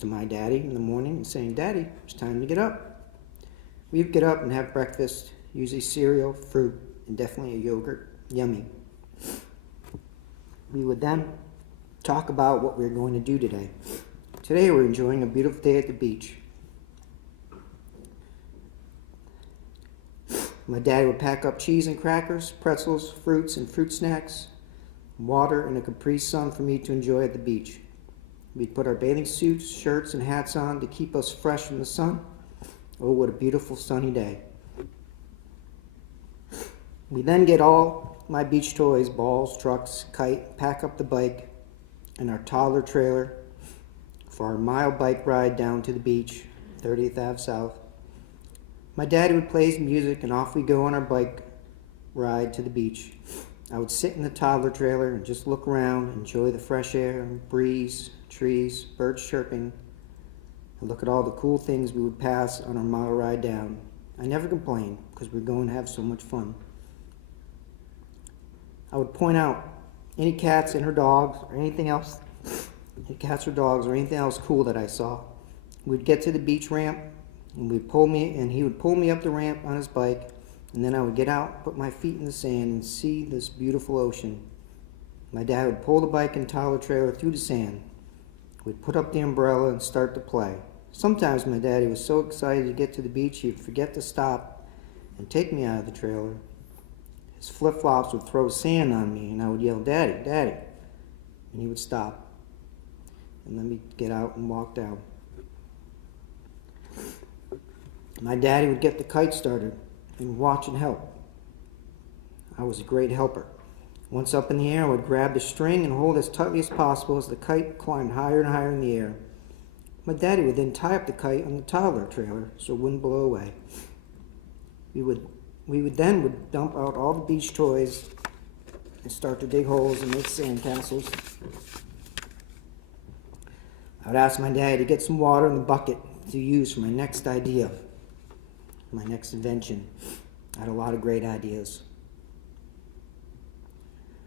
to my daddy in the morning and saying, "Daddy, it's time to get up." We'd get up and have breakfast, usually cereal, fruit, and definitely a yogurt. Yummy. We would then talk about what we were going to do today. Today we're enjoying a beautiful day at the beach. My dad would pack up cheese and crackers, pretzels, fruits and fruit snacks, water, and a Capri Sun for me to enjoy at the beach. We'd put our bathing suits, shirts, and hats on to keep us fresh from the sun. Oh, what a beautiful sunny day. We then get all my beach toys, balls, trucks, kite, pack up the bike, and our toddler trailer for our mile bike ride down to the beach, 30th Ave South. My daddy would play his music, and off we go on our bike ride to the beach. I would sit in the toddler trailer and just look around, enjoy the fresh air, breeze, trees, birds chirping, and look at all the cool things we would pass on our mile ride down. I never complained because we were going to have so much fun. I would point out any cats and her dogs or anything else, any cats or dogs or anything else cool that I saw. We'd get to the beach ramp, and he would pull me up the ramp on his bike, and then I would get out, put my feet in the sand, and see this beautiful ocean. My dad would pull the bike and toddler trailer through the sand. We'd put up the umbrella and start to play. Sometimes my daddy was so excited to get to the beach he would forget to stop and take me out of the trailer. His flip-flops would throw sand on me, and I would yell, "Daddy, Daddy," and he would stop and let me get out and walk down. My daddy would get the kite started and watch and help. I was a great helper. Once up in the air, I would grab the string and hold as tightly as possible as the kite climbed higher and higher in the air. My daddy would then tie up the kite on the toddler trailer so it wouldn't blow away. We would then dump out all the beach toys and start to dig holes and make sand castles. I would ask my daddy to get some water in the bucket to use for my next idea, my next invention. I had a lot of great ideas.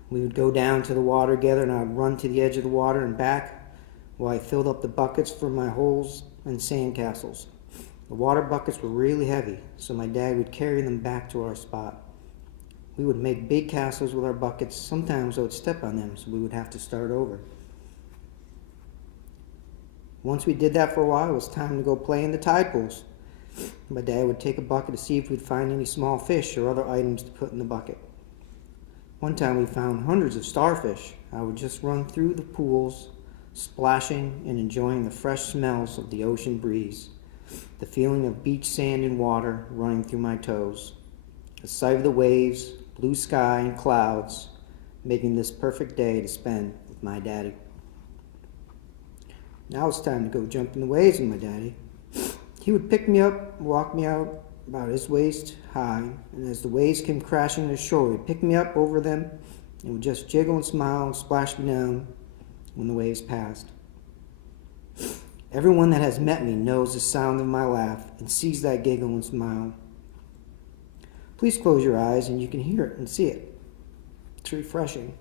We would go down to the water together, and I would run to the edge of the water and back while I filled up the buckets for my holes and sand castles. The water buckets were really heavy, so my dad would carry them back to our spot. We would make big castles with our buckets. Sometimes I would step on them, so we would have to start over. Once we did that for a while, it was time to go play in the tide pools. My dad would take a bucket to see if we'd find any small fish or other items to put in the bucket. One time we found hundreds of starfish. I would just run through the pools, splashing and enjoying the fresh smells of the ocean breeze, the feeling of beach sand and water running through my toes, the sight of the waves, blue sky, and clouds, making this perfect day to spend with my daddy. Now it's time to go jump in the waves with my daddy. He would pick me up, walk me out about his waist high, and as the waves came crashing to the shore, he'd pick me up over them and would just jiggle and smile and splash me down when the waves passed. Everyone that has met me knows the sound of my laugh and sees that giggle and smile. Please close your eyes and you can hear it and see it. It's refreshing.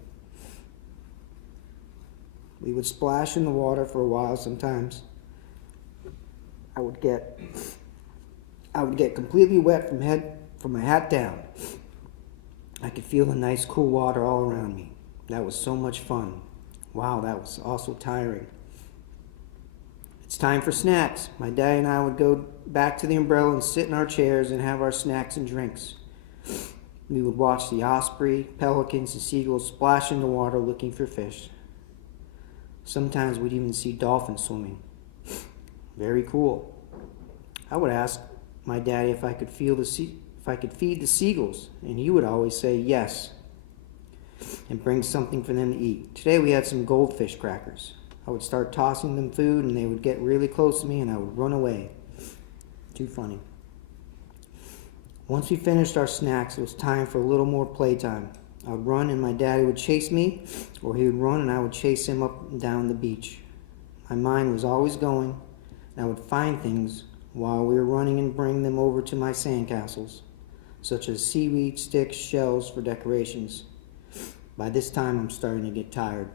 We would splash in the water for a while sometimes. I would get completely wet from my hat down. I could feel the nice cool water all around me. That was so much fun. Wow, that was also tiring. It's time for snacks. My dad and I would go back to the umbrella and sit in our chairs and have our snacks and drinks. We would watch the osprey, pelicans, and seagulls splash in the water looking for fish. Sometimes we'd even see dolphins swimming. Very cool. I would ask my daddy if I could feed the seagulls, and he would always say yes and bring something for them to eat. Today we had some goldfish crackers. I would start tossing them food, and they would get really close to me, and I would run away. Too funny. Once we finished our snacks, it was time for a little more playtime. I would run, and my daddy would chase me, or he would run, and I would chase him up and down the beach. My mind was always going, and I would find things while we were running and bring them over to my sandcastles, such as seaweed, sticks, shells for decorations. By this time, I'm starting to get tired.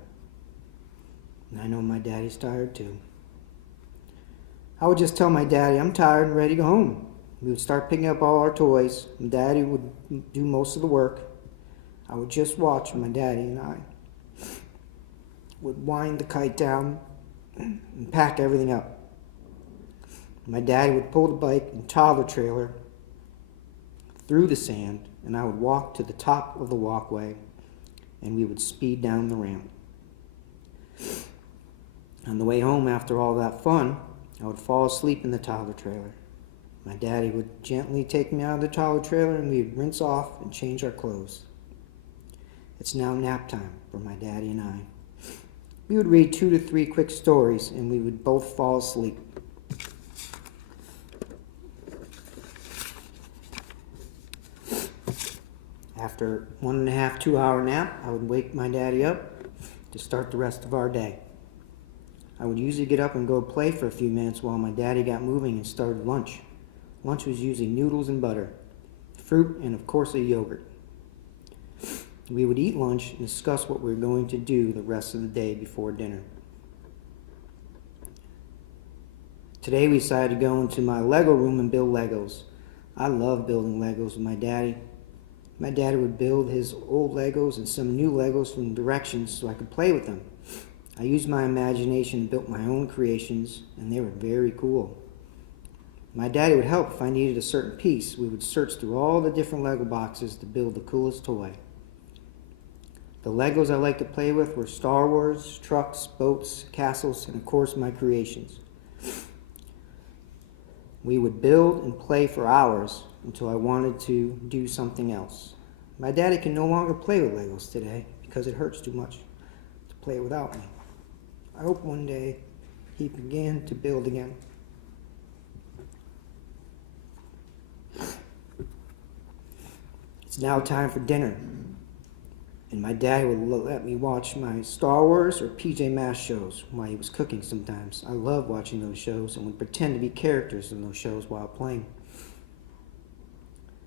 And I know my daddy's tired too. I would just tell my daddy I'm tired and ready to go home. We would start picking up all our toys, and Daddy would do most of the work. I would just watch my daddy and I would wind the kite down and pack everything up. My daddy would pull the bike and toddler trailer through the sand, and I would walk to the top of the walkway, and we would speed down the ramp. On the way home after all that fun, I would fall asleep in the toddler trailer. My daddy would gently take me out of the toddler trailer, and we would rinse off and change our clothes. It's now nap time for my daddy and I. We would read 2 to 3 quick stories, and we would both fall asleep. After 1.5, 2-hour nap, I would wake my daddy up to start the rest of our day. I would usually get up and go play for a few minutes while my daddy got moving and started lunch. Lunch was usually noodles and butter, fruit, and of course a yogurt. We would eat lunch and discuss what we were going to do the rest of the day before dinner. Today we decided to go into my Lego room and build Legos. I love building Legos with my daddy. My daddy would build his old Legos and some new Legos from directions so I could play with them. I used my imagination and built my own creations, and they were very cool. My daddy would help if I needed a certain piece. We would search through all the different Lego boxes to build the coolest toy. The Legos I liked to play with were Star Wars, trucks, boats, castles, and of course my creations. We would build and play for hours until I wanted to do something else. My daddy can no longer play with Legos today because it hurts too much to play without me. I hope one day he began to build again. It's now time for dinner, and my dad would let me watch my Star Wars or PJ Masks shows while he was cooking sometimes. I love watching those shows and would pretend to be characters in those shows while playing.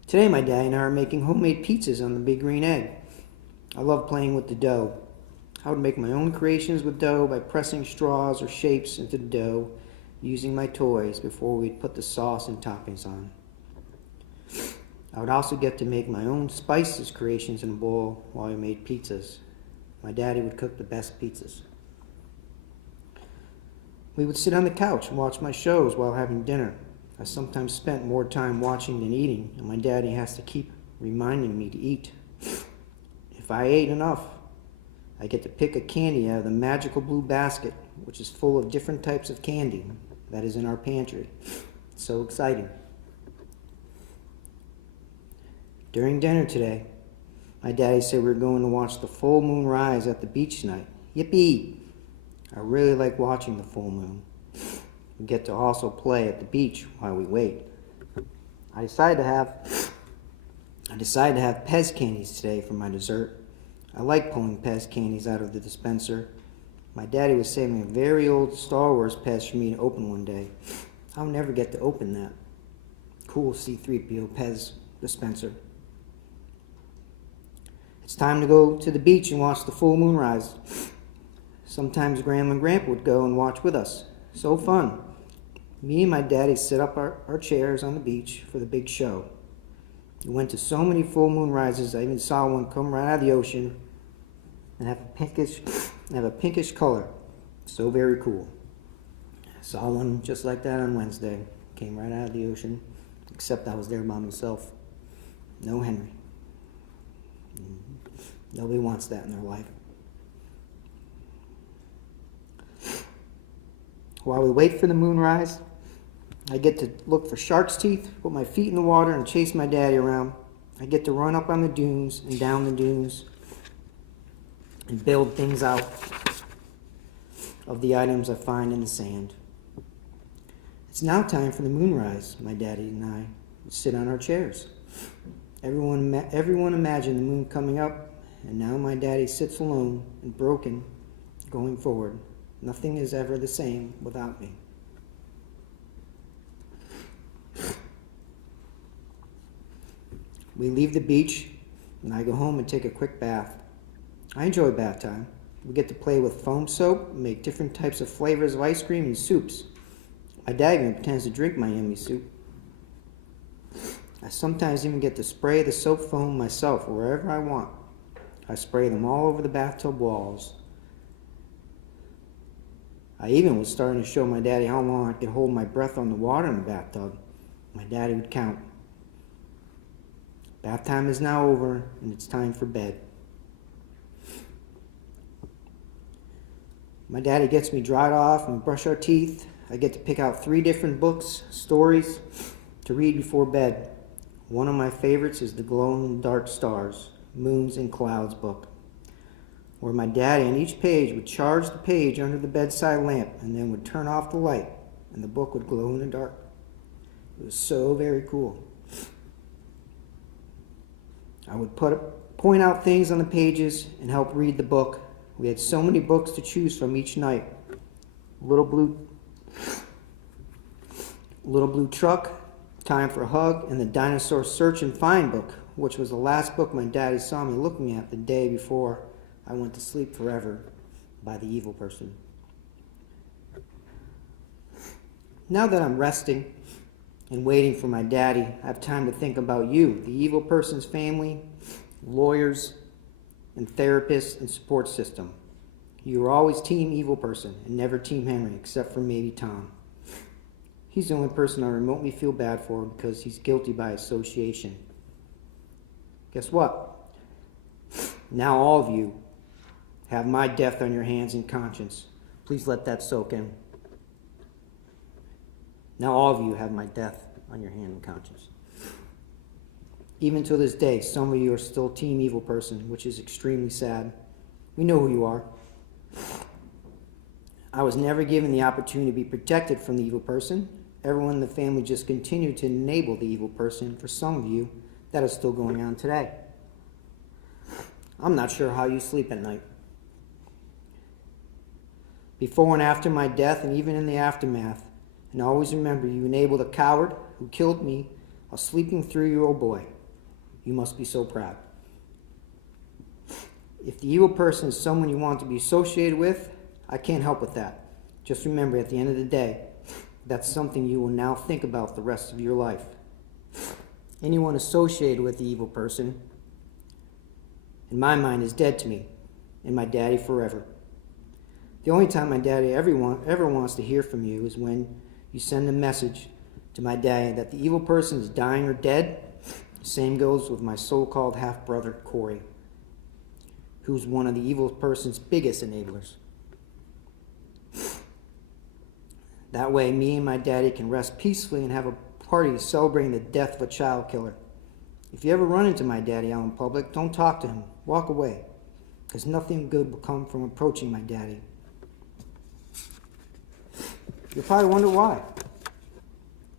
Today my daddy and I are making homemade pizzas on the Big Green Egg. I love playing with the dough. I would make my own creations with dough by pressing straws or shapes into the dough using my toys before we'd put the sauce and toppings on. I would also get to make my own spices creations in a bowl while I made pizzas. My daddy would cook the best pizzas. We would sit on the couch and watch my shows while having dinner. I sometimes spent more time watching than eating, and my daddy has to keep reminding me to eat. If I ate enough, I get to pick a candy out of the magical blue basket, which is full of different types of candy that is in our pantry. It's so exciting. During dinner today, my daddy said we were going to watch the full moon rise at the beach tonight. Yippee! I really like watching the full moon. We get to also play at the beach while we wait. I decided to have Pez candies today for my dessert. I like pulling Pez candies out of the dispenser. My daddy was saving a very old Star Wars Pez for me to open one day. I'll never get to open that cool C-3PO Pez dispenser. It's time to go to the beach and watch the full moon rise. Sometimes Grandma and Grandpa would go and watch with us. So fun. Me and my daddy set up our chairs on the beach for the big show. We went to so many full moon rises, I even saw one come right out of the ocean and have a pinkish color. So very cool. I saw one just like that on Wednesday. Came right out of the ocean, except I was there by myself. No Henry. Nobody wants that in their life. While we wait for the moonrise, I get to look for shark's teeth, put my feet in the water, and chase my daddy around. I get to run up on the dunes and down the dunes and build things out of the items I find in the sand. It's now time for the moonrise. My daddy and I sit on our chairs. Everyone imagined the moon coming up, and now my daddy sits alone and broken, going forward. Nothing is ever the same without me. We leave the beach, and I go home and take a quick bath. I enjoy bath time. We get to play with foam soap, make different types of flavors of ice cream and soups. My dad even pretends to drink my yummy soup. I sometimes even get to spray the soap foam myself wherever I want. I spray them all over the bathtub walls. I even was starting to show my daddy how long I could hold my breath on the water in the bathtub. My daddy would count. Bath time is now over, and it's time for bed. My daddy gets me dried off and we brush our teeth. I get to pick out 3 different books, stories, to read before bed. One of my favorites is the Glow-in-the-Dark Stars, Moons and Clouds book, where my daddy on each page would charge the page under the bedside lamp and then would turn off the light and the book would glow in the dark. It was so very cool. I would point out things on the pages and help read the book. We had so many books to choose from each night. Little Blue Truck, Time for a Hug, and the Dinosaur Search and Find book, which was the last book my daddy saw me looking at the day before I went to sleep forever by the evil person. Now that I'm resting and waiting for my daddy, I have time to think about you, the evil person's family, lawyers, and therapists and support system. You were always team evil person and never team Henry, except for maybe Tom. He's the only person I remotely feel bad for because he's guilty by association. Guess what? Now all of you have my death on your hands and conscience. Please let that soak in. Now all of you have my death on your hand and conscience. Even to this day, some of you are still team evil person, which is extremely sad. We know who you are. I was never given the opportunity to be protected from the evil person. Everyone in the family just continued to enable the evil person. For some of you, that is still going on today. I'm not sure how you sleep at night. Before and after my death, and even in the aftermath, and always remember, you enabled a coward who killed me, a sleeping 3-year-old boy. You must be so proud. If the evil person is someone you want to be associated with, I can't help with that. Just remember, at the end of the day, that's something you will now think about the rest of your life. Anyone associated with the evil person, in my mind, is dead to me, and my daddy forever. The only time my daddy ever wants to hear from you is when you send a message to my daddy that the evil person is dying or dead. The same goes with my so-called half-brother, Corey, who's one of the evil person's biggest enablers. That way, me and my daddy can rest peacefully and have a party celebrating the death of a child killer. If you ever run into my daddy out in public, don't talk to him. Walk away, because nothing good will come from approaching my daddy. You'll probably wonder why.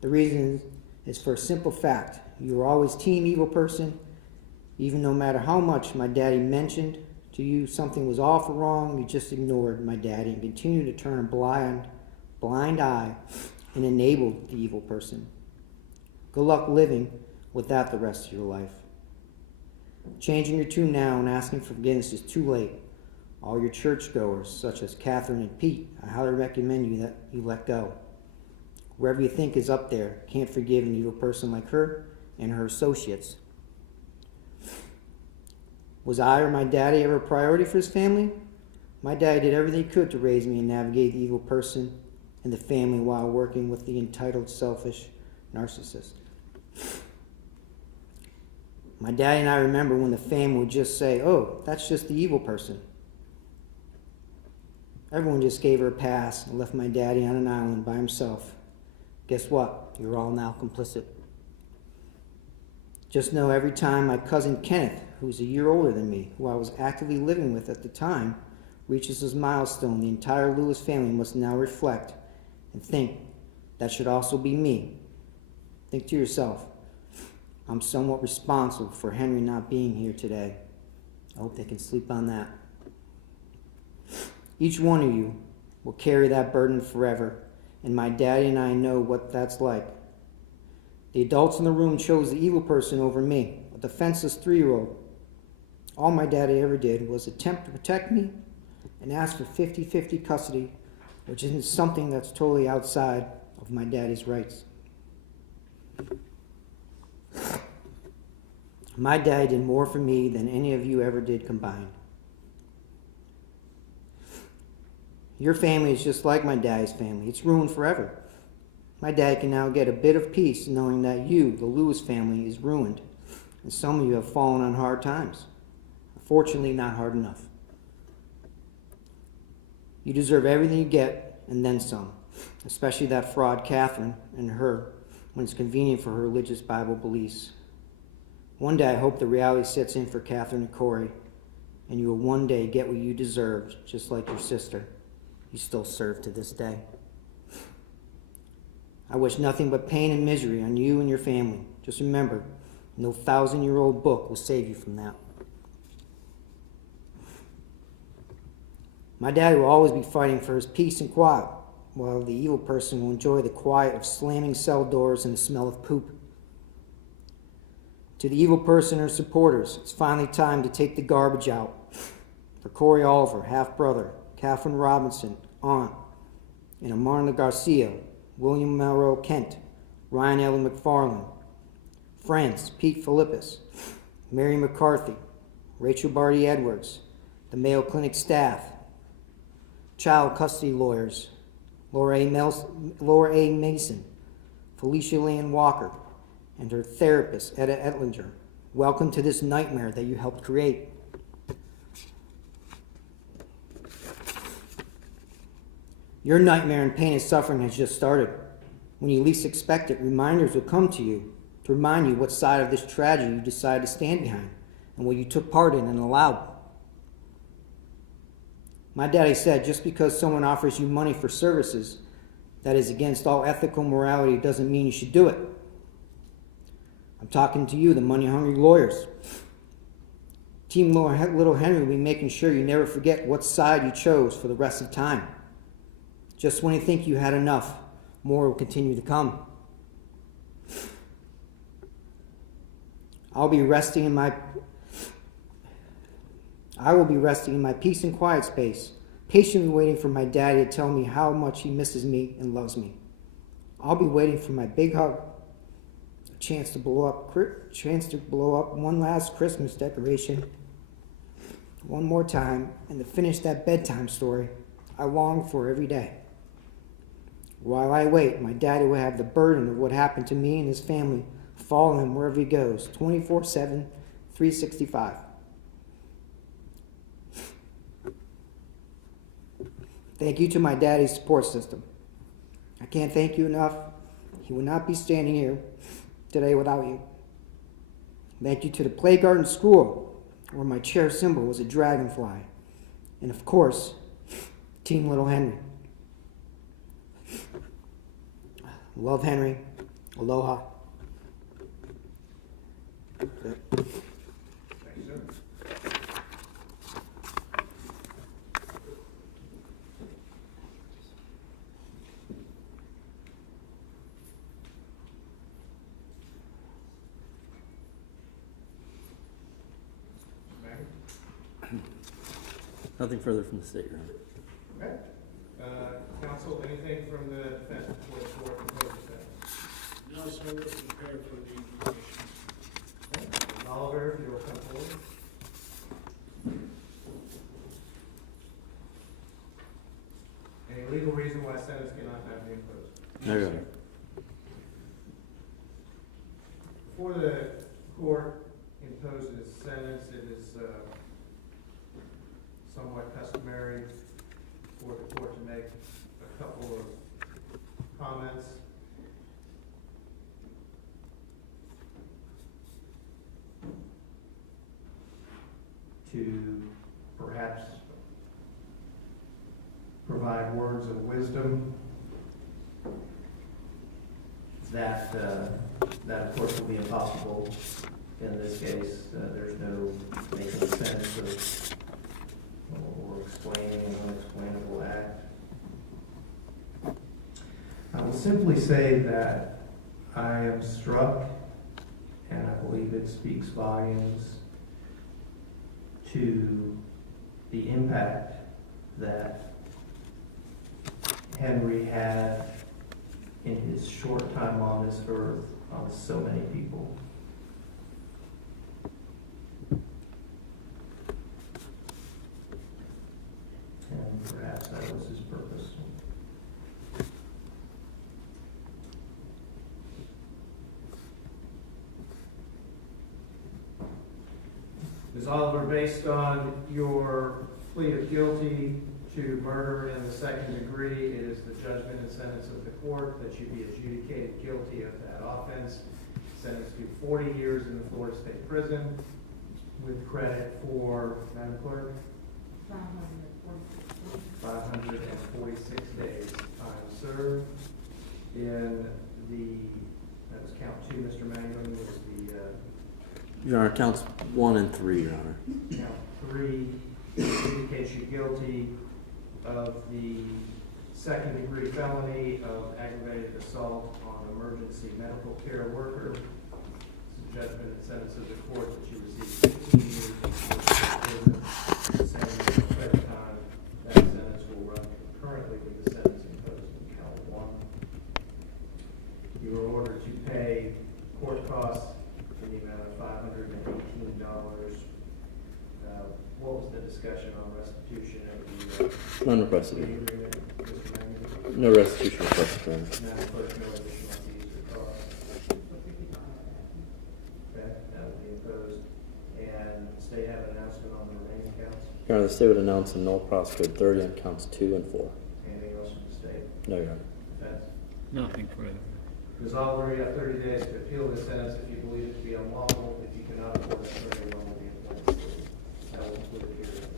The reason is for a simple fact. You were always team evil person, even no matter how much my daddy mentioned to you something was awful wrong, you just ignored my daddy and continued to turn a blind eye and enabled the evil person. Good luck living with that the rest of your life. Changing your tune now and asking for forgiveness is too late. All your churchgoers, such as Catherine and Pete, I highly recommend you that you let go. Whoever you think is up there can't forgive an evil person like her and her associates. Was I or my daddy ever a priority for his family? My daddy did everything he could to raise me and navigate the evil person in the family while working with the entitled, selfish narcissist. My daddy and I remember when the family would just say, "Oh, that's just the evil person." Everyone just gave her a pass and left my daddy on an island by himself. Guess what? You're all now complicit. Just know every time my cousin Kenneth, who's a year older than me, who I was actively living with at the time, reaches his milestone, the entire Lewis family must now reflect and think, that should also be me. Think to yourself, I'm somewhat responsible for Henry not being here today. I hope they can sleep on that. Each one of you will carry that burden forever, and my daddy and I know what that's like. The adults in the room chose the evil person over me, a defenseless 3-year-old. All my daddy ever did was attempt to protect me and ask for 50-50 custody, which isn't something that's totally outside of of my daddy's rights. My dad did more for me than any of you ever did combined. Your family is just like my daddy's family. It's ruined forever. My dad can now get a bit of peace knowing that you, the Lewis family, is ruined, and some of you have fallen on hard times. Fortunately, not hard enough. You deserve everything you get, and then some, especially that fraud Catherine and her, when it's convenient for her religious Bible beliefs. One day I hope the reality sets in for Catherine and Corey, and you will one day get what you deserved, just like your sister. You still serve to this day. I wish nothing but pain and misery on you and your family. Just remember, no 1,000-year-old book will save you from that. My dad will always be fighting for his peace and quiet, while the evil person will enjoy the quiet of slamming cell doors and the smell of poop. To the evil person or supporters, it's finally time to take the garbage out. For Corey Oliver, half-brother, Catherine Robinson, aunt, and Amarna Garcia, William Melrose Kent, Ryan Ellen McFarland, friends, Pete Philippus, Mary McCarthy, Rachel Barty Edwards, the Mayo Clinic staff, child custody lawyers, Laura A. Mason, Felicia Lynn Walker, and her therapist, Etta Etlinger. Welcome to this nightmare that you helped create. Your nightmare and pain and suffering has just started. When you least expect it, reminders will come to you to remind you what side of this tragedy you decided to stand behind and what you took part in and allowed. My daddy said just because someone offers you money for services that is against all ethical morality doesn't mean you should do it. I'm talking to you, the money-hungry lawyers. Team Little Henry will be making sure you never forget what side you chose for the rest of time. Just when you think you had enough, more will continue to come. I will be resting in my peace and quiet space, patiently waiting for my daddy to tell me how much he misses me and loves me. I'll be waiting for my big hug, a chance to blow up one last Christmas decoration, one more time, and to finish that bedtime story I long for every day. While I wait, my daddy will have the burden of what happened to me and his family follow him wherever he goes, 24/7, 365. Thank you to my daddy's support system. I can't thank you enough. He would not be standing here today without you. Thank you to the play garden school, where my chair symbol was a dragonfly. And of course, Team Little Henry. Love, Henry. Aloha. Thank you, sir. Nothing further from the state, Your Honor. Okay. Counsel, anything from the defense before the court imposes that? No, sir, we're prepared for the information. Okay. Ms. Oliver, if you will come forward. Any legal reason why sentence cannot now be imposed? No, Your Honor. Before the court imposes sentence, it is somewhat customary for the court to make a couple of comments. To perhaps provide words of wisdom that of course will be impossible in this case. There's no making sense of or explaining an unexplainable act. I will simply say that I am struck, and I believe it speaks volumes to the impact that Henry had in his short time on this earth on so many people. And perhaps that was his purpose. Ms. Oliver, based on your plea of guilty to murder in the second degree, it is the judgment and sentence of the court that you be adjudicated guilty of that offense, sentenced to 40 years in the Florida State Prison with credit for, Madam Clerk? 546 days time served. In the, that was count 2, Mr. Mangum, was the Your Honor, counts 1 and 3, Your Honor. count 3 indicates you guilty of the second degree felony of aggravated assault on emergency medical care worker. It's a judgment and sentence of the court that you receive 15 years in prison, same as the credit time. That sentence will run concurrently with the sentence imposed in count 1. You are ordered to pay court costs in the amount of $518. What was the discussion on restitution of the None requested. plea agreement, Mr. Mangan? No restitution requested, Your Honor. Madam Clerk, no additional fees or costs. Okay, that will be imposed. And state have an announcement on the remaining counts. Your Honor, the state would announce a null prosecuted 30 on counts 2 and 4. Anything else from the state? No, Your Honor. Defense? Nothing further. Ms. Oliver, you have 30 days to appeal this sentence if you believe it to be unlawful. If you cannot afford an attorney, one will be appointed. That will conclude the hearing.